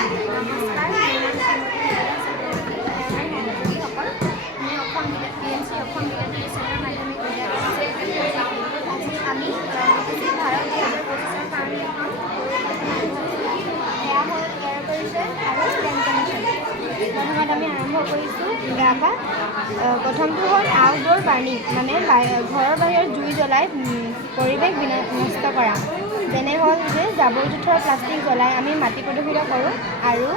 নমস্কাৰ, মোৰ নাম শ্ৰীমতী সহযোগীসকল। আমি PMC অসম বিজ্ঞান উচ্চতৰ মাধ্যমিক বিদ্যালয় আজি আমি বিকশিত ভাৰত 2025 কাৰণে এখন এয়া হ'ল এয়াৰ পলিউশ্যন আৰু প্লেন কমিশ্যন। প্ৰথমত আমি আৰম্ভ কৰিছোঁ ইয়াৰ পৰা। প্ৰথমটো হ'ল আউটডোৰ বাৰ্ণিং, মানে ঘৰৰ বাহিৰত জুই জ্বলাই পৰিৱেশ নষ্ট কৰা। যেনে হ'ল যে জাবৰ জোঁথৰ প্লাষ্টিক জ্বলাই আমি মাটি প্ৰদূষিত কৰোঁ আৰু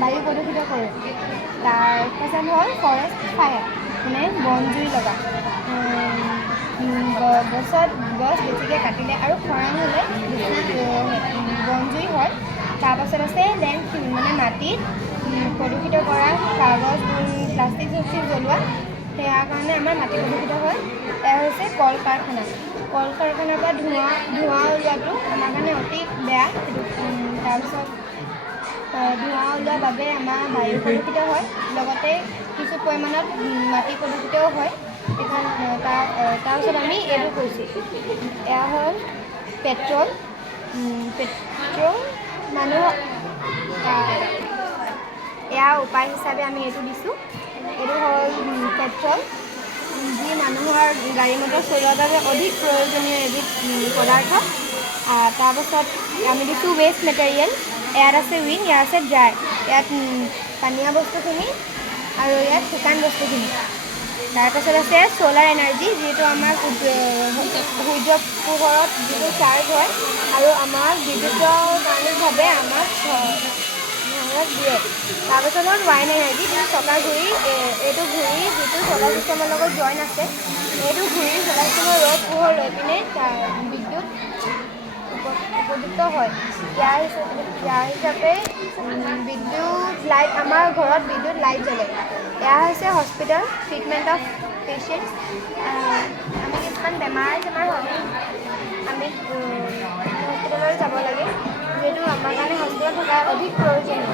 বায়ু প্ৰদূষিত কৰোঁ। তাৰপাছত হ'ল ফৰেষ্ট ফায়াৰ, মানে বন জুই লগা। গছ বেছিকৈ কাটিলে আৰু খৰাং হ'লে বন জুই হয়। তাৰপাছত আছে লেণ্ডফিল, মানে মাটিত প্ৰদূষিত কৰা কাগজ প্লাষ্টিক জ্বলোৱা, সেয়াৰ কাৰণে আমাৰ মাটি প্ৰদূষিত হয়। এয়া হৈছে কল কাৰখানা। কল কাৰখানাৰ পৰা ধোঁৱা ওলোৱাটো আমাৰ কাৰণে অতি বেয়া। তাৰপিছত ধোঁৱা ওলোৱাৰ বাবে আমাৰ বায়ু প্ৰদূষিত হয়, লগতে কিছু পৰিমাণত মাটি প্ৰদূষিতও হয়। তাৰপিছত আমি এইটো কৈছোঁ, এয়া হ'ল পেট্ৰল মানুহৰ ইয়াৰ উপায় হিচাপে আমি এইটো দিছোঁ। এইটো হ'ল পেট্ৰল, যি মানুহৰ গাড়ী মটৰ চলোৱাৰ বাবে অধিক প্ৰয়োজনীয় এবিধ পদাৰ্থ। তাৰপাছত আমি দিছোঁ ৱেষ্ট মেটেৰিয়েল। ইয়াত আছে উইণ্ড, ইয়াত আছে ড্ৰাই। ইয়াত পানীয়া বস্তুখিনি আৰু ইয়াত শুকান বস্তুখিনি। তাৰপাছত আছে ছ'লাৰ এনাৰ্জি, যিটো আমাৰ সূৰ্য পোহৰত যিটো চাৰ্জ হয় আৰু আমাক বিদ্যুৎ-কাৰণিকভাৱে আমাক দিয়ে। তাৰপাছত হ'ল ৱাইন এনাৰ্জি, যিটো চকাৰ ঘূৰি, এইটো ঘূৰি যিটো চ'লাৰ ছিষ্টেমৰ লগত জইন আছে, এইটো ঘূৰি চ'লাৰ ছিষ্টেমৰ ৰ'দ পোহৰ লৈ পিনে বিদ্যুৎ উপযুক্ত হয়। ইয়াৰ হিচাপে বিদ্যুৎ লাইট, আমাৰ ঘৰত বিদ্যুৎ লাইট জ্বলে। এয়া হৈছে হস্পিটেল ট্ৰিটমেণ্ট অফ পেচেণ্টছ। আমি কিছুমান বেমাৰ হ'লে আমি হস্পিটেললৈ যাব লাগে, যিহেতু আমাৰ কাৰণে হস্পিটেলত থকা অধিক প্ৰয়োজনীয়।